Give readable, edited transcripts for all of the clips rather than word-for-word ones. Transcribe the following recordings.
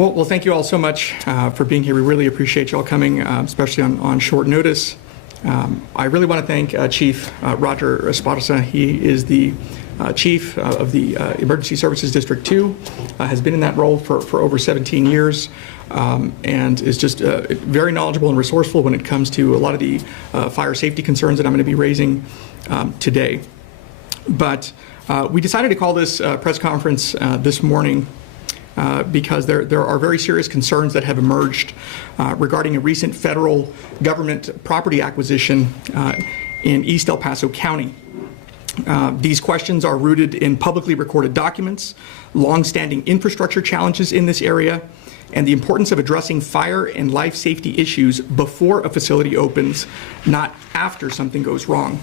Well, thank you all so much for being here. We really appreciate you all coming, especially on short notice. I really want to thank Chief Roger Esparza. He is the Chief of the Emergency Services District 2, has been in that role for over 17 years, and is just very knowledgeable and resourceful when it comes to a lot of the fire safety concerns that I'm going to be raising today. But we decided to call this press conference this morning because there are very serious concerns that have emerged regarding a recent federal government property acquisition in East El Paso County. These questions are rooted in publicly recorded documents, long-standing infrastructure challenges in this area, and the importance of addressing fire and life safety issues before a facility opens, not after something goes wrong.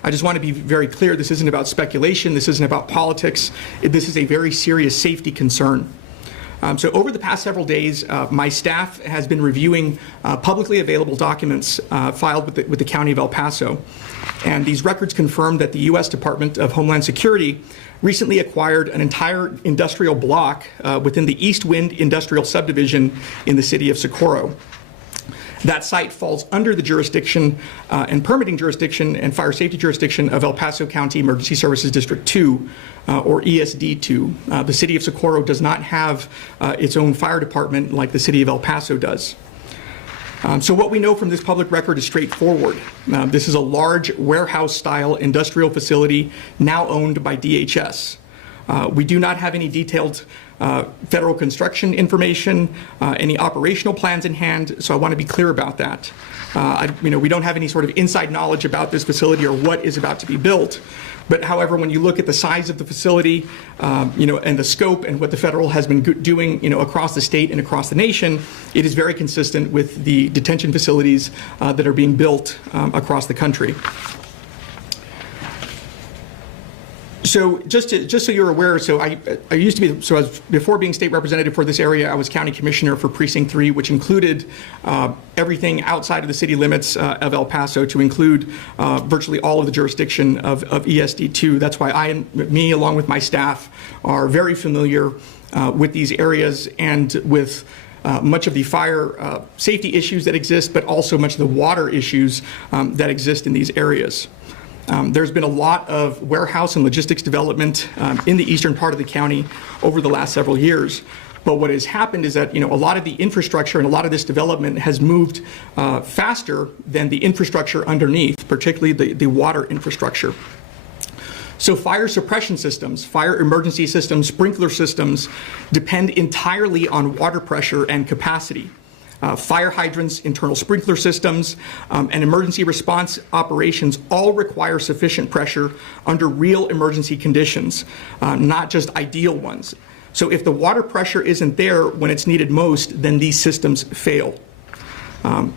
I just want to be very clear, this isn't about speculation, this isn't about politics, this is a very serious safety concern. So over the past several days, my staff has been reviewing publicly available documents filed with the County of El Paso. And these records confirm that the U.S. Department of Homeland Security recently acquired an entire industrial block within the East Wind Industrial Subdivision in the city of Socorro. That site falls under the jurisdiction and permitting jurisdiction and fire safety jurisdiction of El Paso County Emergency Services District 2, or ESD2. The city of Socorro does not have its own fire department like the city of El Paso does. So what we know from this public record is straightforward. This is a large warehouse-style industrial facility now owned by DHS. We do not have any detailed federal construction information, any operational plans in hand, so I want to be clear about that. We don't have any sort of inside knowledge about this facility or what is about to be built. But however, when you look at the size of the facility, and the scope and what the federal has been doing, across the state and across the nation, it is very consistent with the detention facilities that are being built across the country. So just so you're aware, so I used to be, before being state representative for this area, I was county commissioner for Precinct 3, which included everything outside of the city limits of El Paso, to include virtually all of the jurisdiction of ESD2. That's why me along with my staff are very familiar with these areas and with much of the fire safety issues that exist, but also much of the water issues that exist in these areas. There's been a lot of warehouse and logistics development in the eastern part of the county over the last several years. But what has happened is that a lot of the infrastructure and a lot of this development has moved faster than the infrastructure underneath, particularly the water infrastructure. So fire suppression systems, fire emergency systems, sprinkler systems depend entirely on water pressure and capacity. Fire hydrants, internal sprinkler systems, and emergency response operations all require sufficient pressure under real emergency conditions, not just ideal ones. So if the water pressure isn't there when it's needed most, then these systems fail.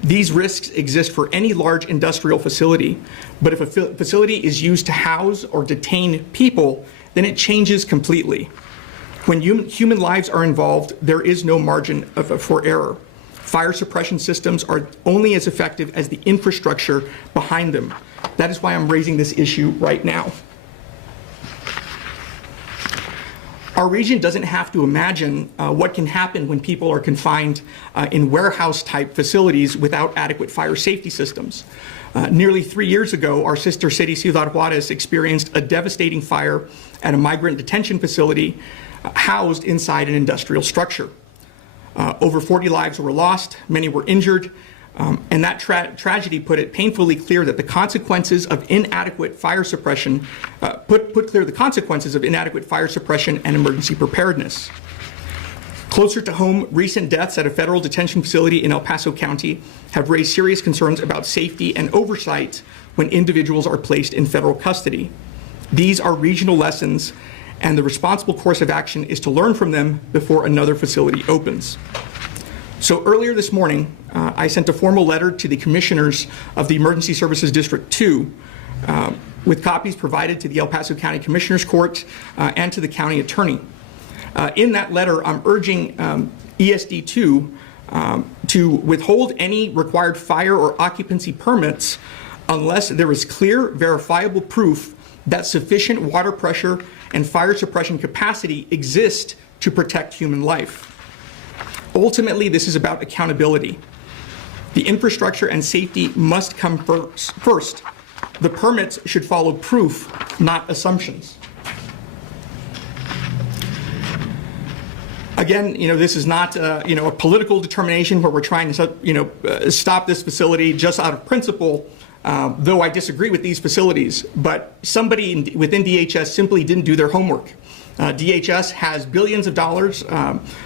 These risks exist for any large industrial facility, but if a facility is used to house or detain people, then it changes completely. When human lives are involved, there is no margin for error. Fire suppression systems are only as effective as the infrastructure behind them. That is why I'm raising this issue right now. Our region doesn't have to imagine what can happen when people are confined in warehouse-type facilities without adequate fire safety systems. Nearly 3 years ago, our sister city, Ciudad Juarez, experienced a devastating fire at a migrant detention facility housed inside an industrial structure. Over 40 lives were lost, many were injured, and that tragedy put it painfully clear that the consequences of inadequate fire suppression, put clear the consequences of inadequate fire suppression and emergency preparedness. Closer to home, recent deaths at a federal detention facility in El Paso County have raised serious concerns about safety and oversight when individuals are placed in federal custody. These are regional lessons, and the responsible course of action is to learn from them before another facility opens. So earlier this morning, I sent a formal letter to the commissioners of the Emergency Services District 2 with copies provided to the El Paso County Commissioners Court and to the county attorney. In that letter, I'm urging ESD2 to withhold any required fire or occupancy permits unless there is clear, verifiable proof that sufficient water pressure and fire suppression capacity exist to protect human life. Ultimately, this is about accountability. The infrastructure and safety must come first. The permits should follow proof, not assumptions. Again, this is not, a political determination where we're trying to, stop this facility just out of principle, though I disagree with these facilities. But somebody within DHS simply didn't do their homework. DHS has billions of dollars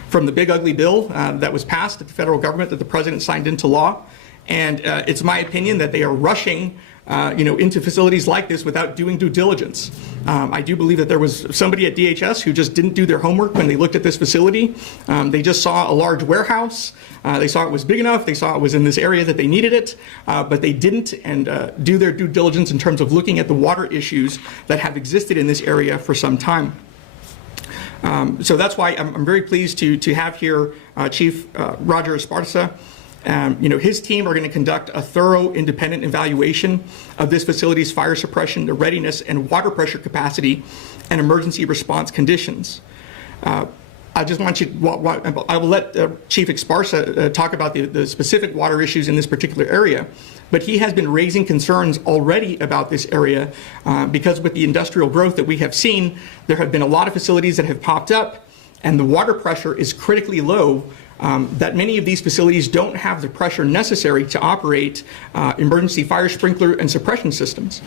from the big ugly bill that was passed at the federal government that the president signed into law. And it's my opinion that they are rushing into facilities like this without doing due diligence. I do believe that there was somebody at DHS who just didn't do their homework when they looked at this facility. They just saw a large warehouse. They saw it was big enough. They saw it was in this area that they needed it, but they didn't do their due diligence in terms of looking at the water issues that have existed in this area for some time. So that's why I'm very pleased to have here Chief Roger Esparza. His team are going to conduct a thorough independent evaluation of this facility's fire suppression, the readiness, and water pressure capacity and emergency response conditions. I just want you, I will let Chief Esparza talk about the specific water issues in this particular area, but he has been raising concerns already about this area because with the industrial growth that we have seen, there have been a lot of facilities that have popped up and the water pressure is critically low. That many of these facilities don't have the pressure necessary to operate emergency fire sprinkler and suppression systems.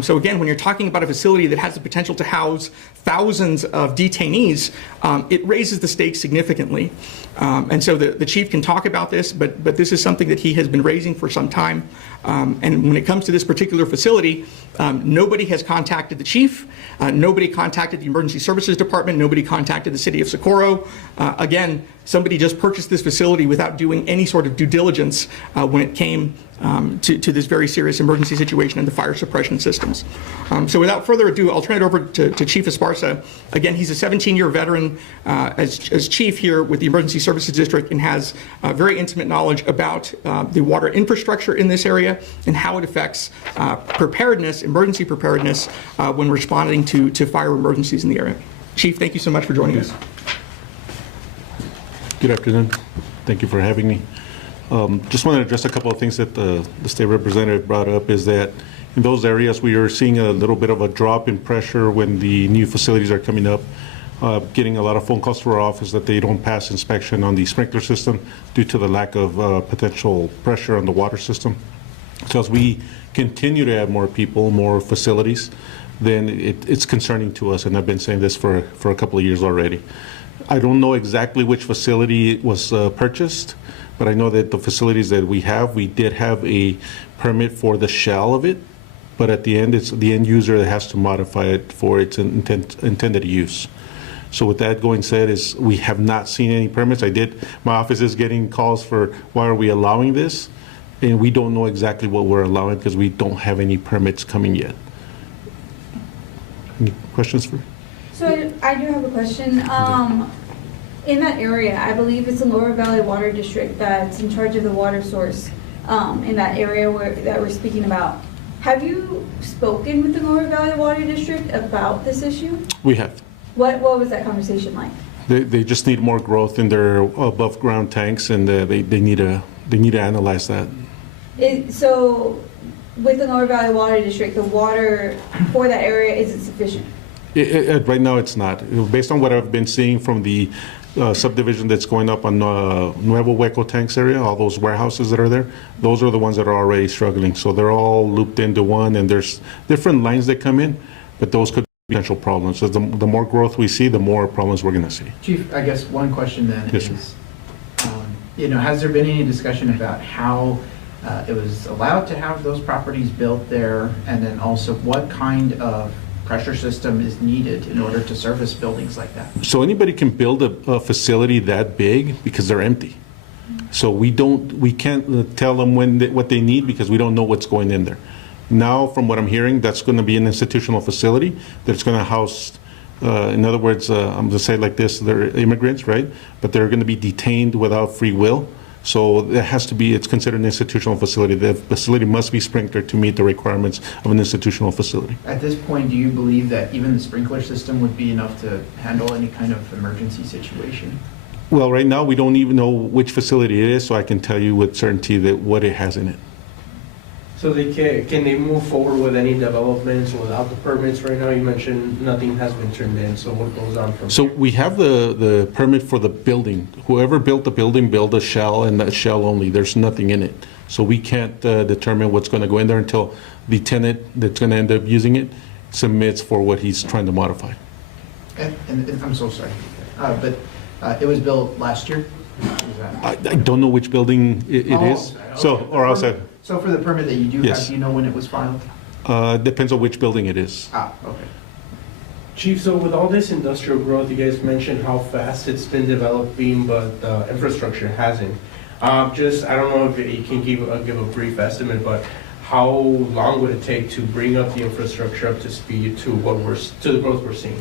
So again, when you're talking about a facility that has the potential to house thousands of detainees, it raises the stakes significantly. And so the chief can talk about this, but this is something that he has been raising for some time. And when it comes to this particular facility, nobody has contacted the chief, nobody contacted the emergency services department, nobody contacted the city of Socorro. Again, somebody just purchased this facility without doing any sort of due diligence when it came to this very serious emergency situation in the fire suppression systems. So without further ado, I'll turn it over to Chief Esparza. Again, he's a 17-year veteran as chief here with the Emergency Services District and has very intimate knowledge about the water infrastructure in this area and how it affects preparedness, emergency preparedness when responding to fire emergencies in the area. Chief, thank you so much for joining us. Good afternoon. Thank you for having me. Just want to address a couple of things that the state representative brought up is that in those areas we are seeing a little bit of a drop in pressure when the new facilities are coming up, getting a lot of phone calls to our office that they don't pass inspection on the sprinkler system due to the lack of potential pressure on the water system. So as we continue to add more people, more facilities, then it's concerning to us, and I've been saying this for a couple of years already. I don't know exactly which facility was purchased, but I know that the facilities that we did have a permit for the shell of it, but at the end, it's the end user that has to modify it for its intended use. So with that going said, is we have not seen any permits. My office is getting calls for why are we allowing this, and we don't know exactly what we're allowing because we don't have any permits coming yet. Any questions for me? So I do have a question. In that area, I believe it's the Lower Valley Water District that's in charge of the water source in that area that we're speaking about. Have you spoken with the Lower Valley Water District about this issue? We have. What was that conversation like? They just need more growth in their above ground tanks, and they need to analyze that. So with the Lower Valley Water District, the water for that area isn't sufficient? Right now, it's not. Based on what I've been seeing from the subdivision that's going up on Nuevo Hueco tanks area, all those warehouses that are there, those are the ones that are already struggling. So they're all looped into one, and there's different lines that come in, but those could be potential problems. So the more growth we see, the more problems we're going to see. Chief, I guess one question then Yes, is, has there been any discussion about how it was allowed to have those properties built there, and then also what kind of pressure system is needed in order to service buildings like that? So anybody can build a facility that big because they're empty. So we can't tell them what they need because we don't know what's going in there. Now, from what I'm hearing, that's going to be an institutional facility that's going to house, in other words, I'm going to say it like this, they're immigrants, right? But they're going to be detained without free will. So it's considered an institutional facility. The facility must be sprinklered to meet the requirements of an institutional facility. At this point, do you believe that even the sprinkler system would be enough to handle any kind of emergency situation? Well, right now, we don't even know which facility it is, so I can tell you with certainty that what it has in it. So can they move forward with any developments without the permits right now? You mentioned nothing has been turned in, so what goes on from So here? we have the permit for the building. Whoever built the building built a shell, and that shell only. There's nothing in it. So we can't determine what's going to go in there until the tenant that's going to end up using it submits for what he's trying to modify. And I'm so sorry, but it was built last year? Is that- I don't know which building it Oh, is. So, okay. or else, So for the permit that you do Yes. have, do you know when it was filed? depends on which building it is. Okay. Chief, so with all this industrial growth, you guys mentioned how fast it's been developing, but the infrastructure hasn't. I don't know if you can give a brief estimate, but how long would it take to bring up the infrastructure up to speed to the growth we're seeing?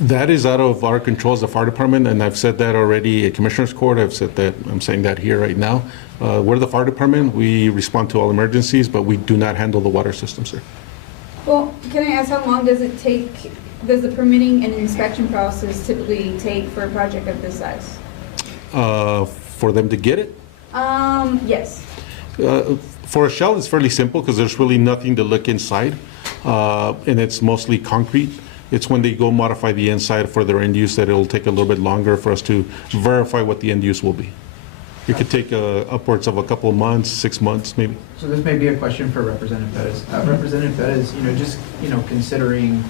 That is out of our control as the fire department, and I've said that already at Commissioner's Court. I've said that, I'm saying that here right now. We're the fire department. We respond to all emergencies, but we do not handle the water system, sir. Well, can I ask how long does the permitting and inspection process typically take for a project of this size? For them to get it? Yes. For a shell, it's fairly simple because there's really nothing to look inside, and it's mostly concrete. It's when they go modify the inside for their end use that it'll take a little bit longer for us to verify what the end use will be. It could take upwards of a couple of months, 6 months maybe. So this may be a question for Representative Perez. Representative Perez, just, considering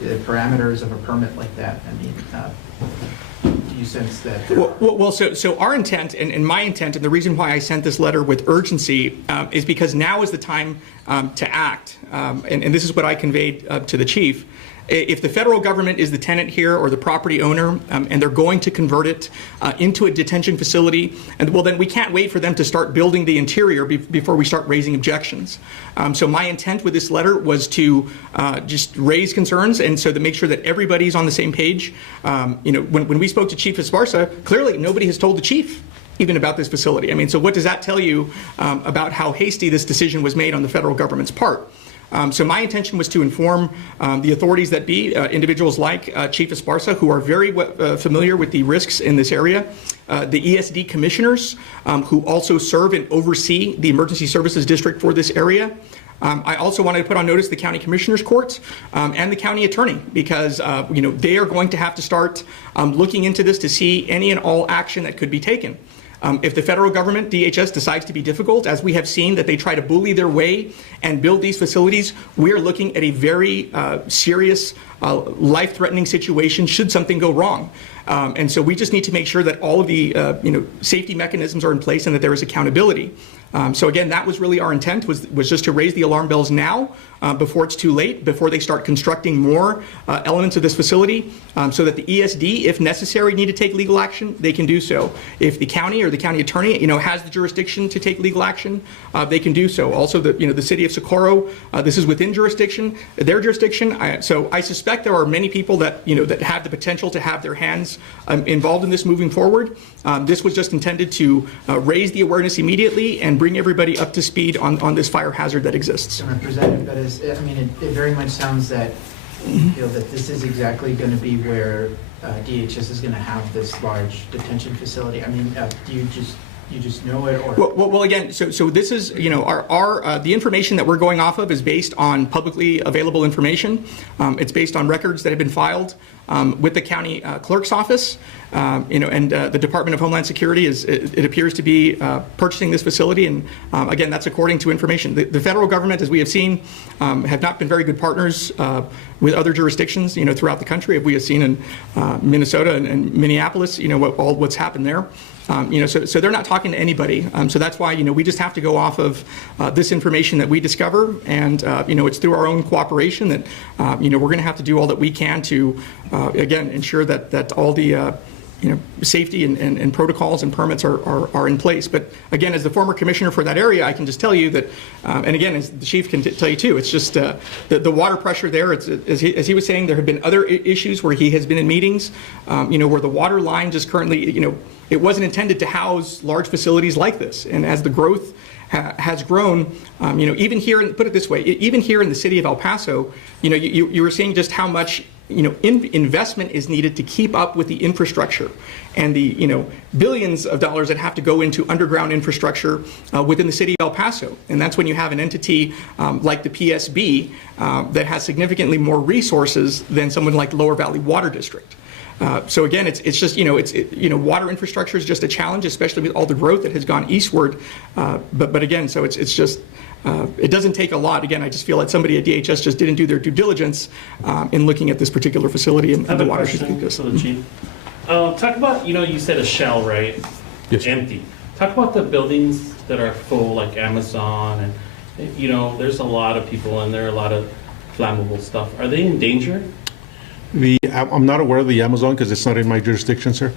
the parameters of a permit like that, I mean, do you sense that? Well, so our intent and my intent, and the reason why I sent this letter with urgency is because now is the time to act. And this is what I conveyed to the chief. If the federal government is the tenant here or the property owner, and they're going to convert it into a detention facility, and well, then we can't wait for them to start building the interior before we start raising objections. So my intent with this letter was to just raise concerns, and so to make sure that everybody's on the same page. When we spoke to Chief Esparza, clearly nobody has told the chief even about this facility. I mean, so what does that tell you about how hasty this decision was made on the federal government's part? So my intention was to inform the authorities that be, individuals like Chief Esparza, who are very familiar with the risks in this area, the ESD commissioners, who also serve and oversee the emergency services district for this area. I also wanted to put on notice the county commissioners court and the county attorney, because they are going to have to start looking into this to see any and all action that could be taken. If the federal government, DHS, decides to be difficult, as we have seen that they try to bully their way and build these facilities, we are looking at a very serious, life-threatening situation should something go wrong. And so we just need to make sure that all of the safety mechanisms are in place and that there is accountability. So again, that was really our intent, was just to raise the alarm bells now before it's too late, before they start constructing more elements of this facility, so that the ESD, if necessary, need to take legal action, they can do so. If the county or the county attorney, has the jurisdiction to take legal action, they can do so. Also, the city of Socorro, this is within their jurisdiction. So I suspect there are many people that that have the potential to have their hands involved in this moving forward. This was just intended to raise the awareness immediately and bring everybody up to speed on this fire hazard that exists. Representative Perez, I mean, it very much sounds that, that this is exactly going to be where DHS is going to have this large detention facility. I mean, do you just know it, or? Well, again, so this is, our the information that we're going off of is based on publicly available information. It's based on records that have been filed with the county clerk's office, and the Department of Homeland Security it appears to be purchasing this facility, and again, that's according to information. The federal government, as we have seen, have not been very good partners with other jurisdictions, throughout the country. We have seen in Minnesota and Minneapolis, what's happened there. So they're not talking to anybody. So that's why, we just have to go off of this information that we discover, and it's through our own cooperation that we're going to have to do all that we can to again ensure that all the safety and protocols and permits are in place. But again, as the former commissioner for that area, I can just tell you that, and again, as the chief can tell you too, it's just the water pressure there. It's, as he was saying, there have been other issues where he has been in meetings, where the water line just currently, it wasn't intended to house large facilities like this. And as the growth has grown, even here, put it this way, even here in the city of El Paso, you were seeing just how much investment is needed to keep up with the infrastructure and the billions of dollars that have to go into underground infrastructure within the city of El Paso. And that's when you have an entity like the PSB that has significantly more resources than someone like Lower Valley Water District. So again, it's just, water infrastructure is just a challenge, especially with all the growth that has gone eastward. But again, so it's just, it doesn't take a lot. Again, I just feel like somebody at DHS just didn't do their due diligence in looking at this particular facility and the water should be for the chief. Talk about, you said a shell, right? Yes. Empty. Talk about the buildings that are full, like Amazon, and, there's a lot of people and there are a lot of flammable stuff. Are they in danger? I'm not aware of the Amazon because it's not in my jurisdiction, sir,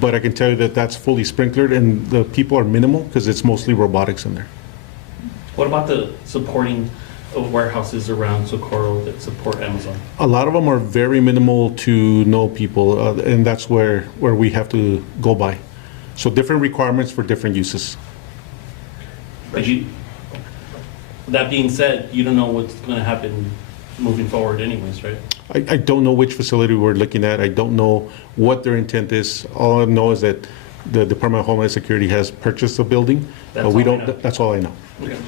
but I can tell you that that's fully sprinklered and the people are minimal because it's mostly robotics in there. What about the supporting of warehouses around Socorro that support Amazon? A lot of them are very minimal to no people, and that's where we have to go by. So different requirements for different uses. But that being said, you don't know what's going to happen moving forward anyways, right? I don't know which facility we're looking at. I don't know what their intent is. All I know is that the Department of Homeland Security has purchased a building. That's We all I don't. know. That's all I know. Okay.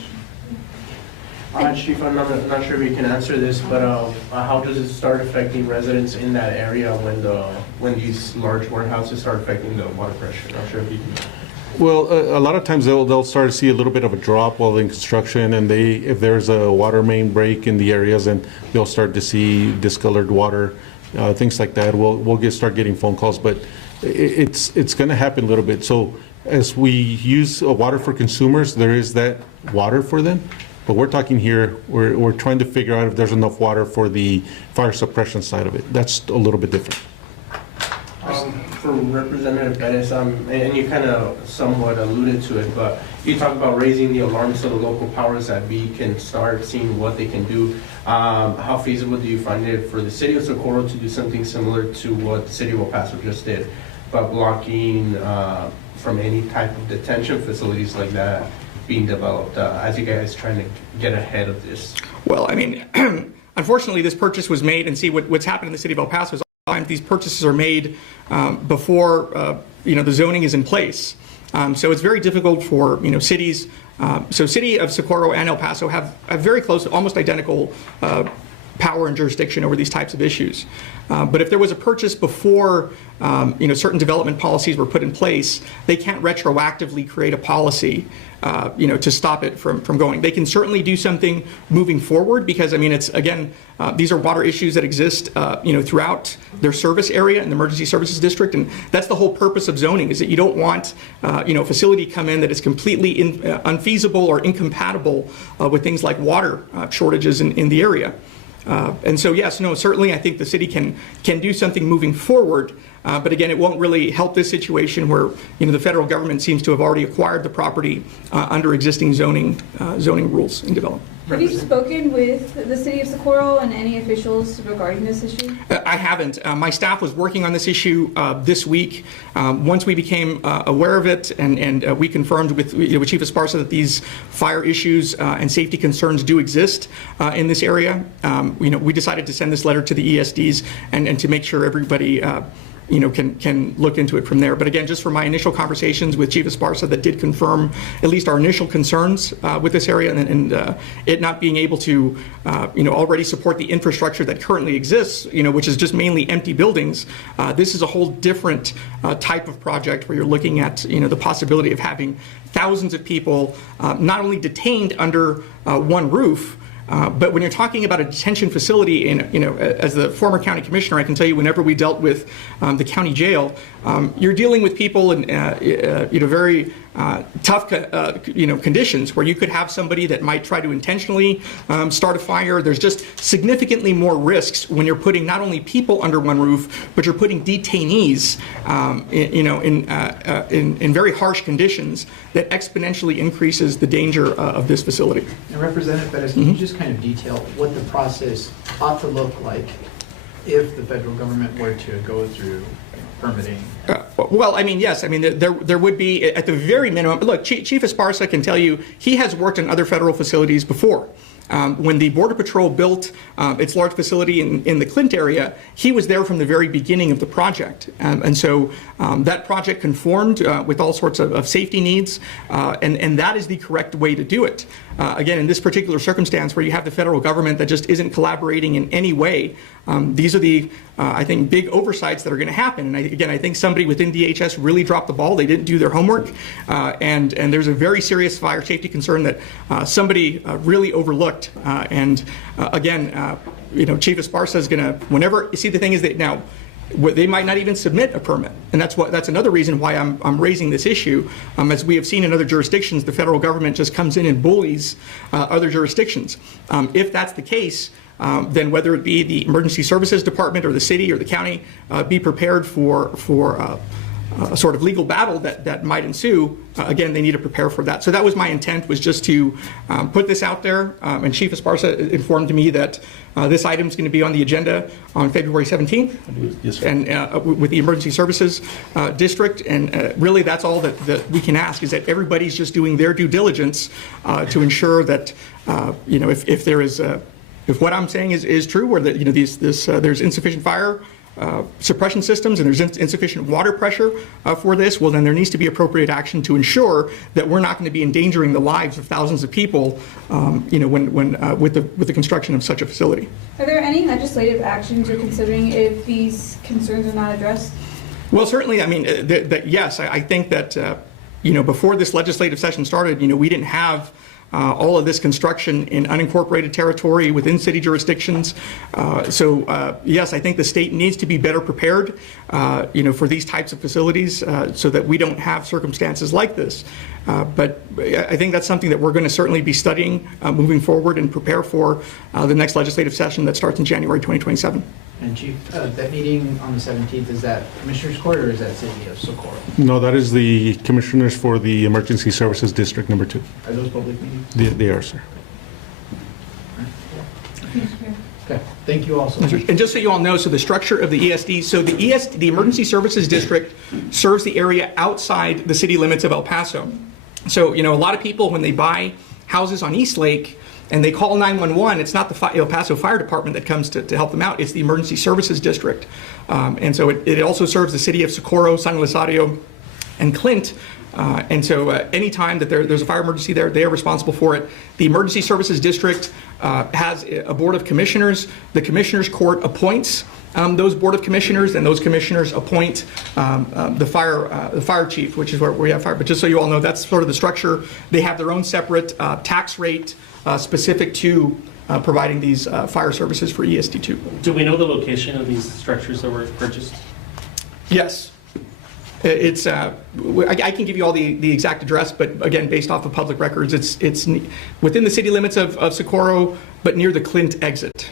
Chief, I'm not sure if you can answer this, but how does it start affecting residents in that area when these large warehouses start affecting the water pressure? Not sure if you can. Well, a lot of times they'll start to see a little bit of a drop while in construction, and if there's a water main break in the areas, and they'll start to see discolored water, things like that. We'll start getting phone calls, but it's going to happen a little bit. So as we use water for consumers, there is that water for them. But we're talking here, we're trying to figure out if there's enough water for the fire suppression side of it. That's a little bit different. For Representative Perez, and you kind of somewhat alluded to it, but you talk about raising the alarm so the local powers that be can start seeing what they can do. How feasible do you find it for the city of Socorro to do something similar to what the city of El Paso just did, but blocking from any type of detention facilities like that being developed as you guys trying to get ahead of this? Well, I mean, unfortunately, this purchase was made, and see what's happened in the city of El Paso is oftentimes these purchases are made before the zoning is in place. So it's very difficult for cities. So City of Socorro and El Paso have very close, almost identical power and jurisdiction over these types of issues. But if there was a purchase before certain development policies were put in place, they can't retroactively create a policy to stop it from going. They can certainly do something moving forward because, I mean, it's, again, these are water issues that exist, throughout their service area in the Emergency Services District. And that's the whole purpose of zoning, is that you don't want, a facility come in that is completely unfeasible or incompatible with things like water shortages in the area. And so, yes, no, certainly I think the city can do something moving forward. But again, it won't really help this situation where, the federal government seems to have already acquired the property under existing zoning rules and development. Have you spoken with the city of Socorro and any officials regarding this issue? I haven't. My staff was working on this issue this week. Once we became aware of it and we confirmed with Chief Esparza that these fire issues and safety concerns do exist in this area, we decided to send this letter to the ESDs and to make sure everybody can look into it from there. But again, just from my initial conversations with Chief Esparza that did confirm at least our initial concerns with this area and it not being able to, already support the infrastructure that currently exists, which is just mainly empty buildings. This is a whole different type of project where you're looking at, the possibility of having thousands of people not only detained under one roof, but when you're talking about a detention facility, as the former county commissioner, I can tell you, whenever we dealt with the county jail, you're dealing with people in very tough conditions where you could have somebody that might try to intentionally start a fire. There's just significantly more risks when you're putting not only people under one roof, but you're putting detainees in very harsh conditions that exponentially increases the danger of this facility. And Representative Perez, can you just kind of detail what the process ought to look like if the federal government were to go through permitting? Well, I mean, yes. I mean, there would be, at the very minimum, look, Chief Esparza can tell you he has worked in other federal facilities before. when the Border Patrol built its large facility in the Clint area, he was there from the very beginning of the project. And so that project conformed with all sorts of safety needs, and that is the correct way to do it. Again, in this particular circumstance where you have the federal government that just isn't collaborating in any way, these are the, I think, big oversights that are going to happen. And again, I think somebody within DHS really dropped the ball. They didn't do their homework, and there's a very serious fire safety concern that somebody really overlooked. And again, Chief Esparza is going to, whenever you see, the thing is that now they might not even submit a permit, and that's another reason why I'm raising this issue. As we have seen in other jurisdictions, the federal government just comes in and bullies other jurisdictions. If that's the case, then whether it be the Emergency Services Department or the city or the county, be prepared for a sort of legal battle that might ensue. Again, they need to prepare for that. So that was my intent, was just to put this out there. And Chief Esparza informed me that this item is going to be on the agenda on February 17th. Yes, sir. And with the Emergency Services District. And really, that's all that we can ask, is that everybody's just doing their due diligence to ensure that, if there is, if what I'm saying is true, or that, there's insufficient fire suppression systems and there's insufficient water pressure for this, well, then there needs to be appropriate action to ensure that we're not going to be endangering the lives of thousands of people, with the construction of such a facility. Are there any legislative actions you're considering if these concerns are not addressed? Well, certainly, I mean, yes, I think that, before this legislative session started, we didn't have all of this construction in unincorporated territory within city jurisdictions. So yes, I think the state needs to be better prepared, for these types of facilities so that we don't have circumstances like this. But I think that's something that we're going to certainly be studying moving forward and prepare for the next legislative session that starts in January 2027. And Chief, that meeting on the 17th, is that Commissioners Court or is that City of Socorro? No, that is the commissioners for the Emergency Services District number 2. Are those public meetings? They are, sir. Okay, thank you all so much. And just so you all know, so the structure of the ESD, so the Emergency Services District serves the area outside the city limits of El Paso. So, a lot of people, when they buy houses on East Lake and they call 911, it's not the El Paso Fire Department that comes to help them out, it's the Emergency Services District. And so it also serves the city of Socorro, San Elizario, and Clint. And so anytime that there's a fire emergency there, they are responsible for it. The Emergency Services District has a board of commissioners. The Commissioners Court appoints those board of commissioners, and those commissioners appoint the fire chief, which is where we have fire. But just so you all know, that's sort of the structure. They have their own separate tax rate specific to providing these fire services for ESD2. Do we know the location of these structures that were purchased? Yes. It's I can give you all the exact address, but again, based off of public records, it's within the city limits of Socorro, but near the Clint exit.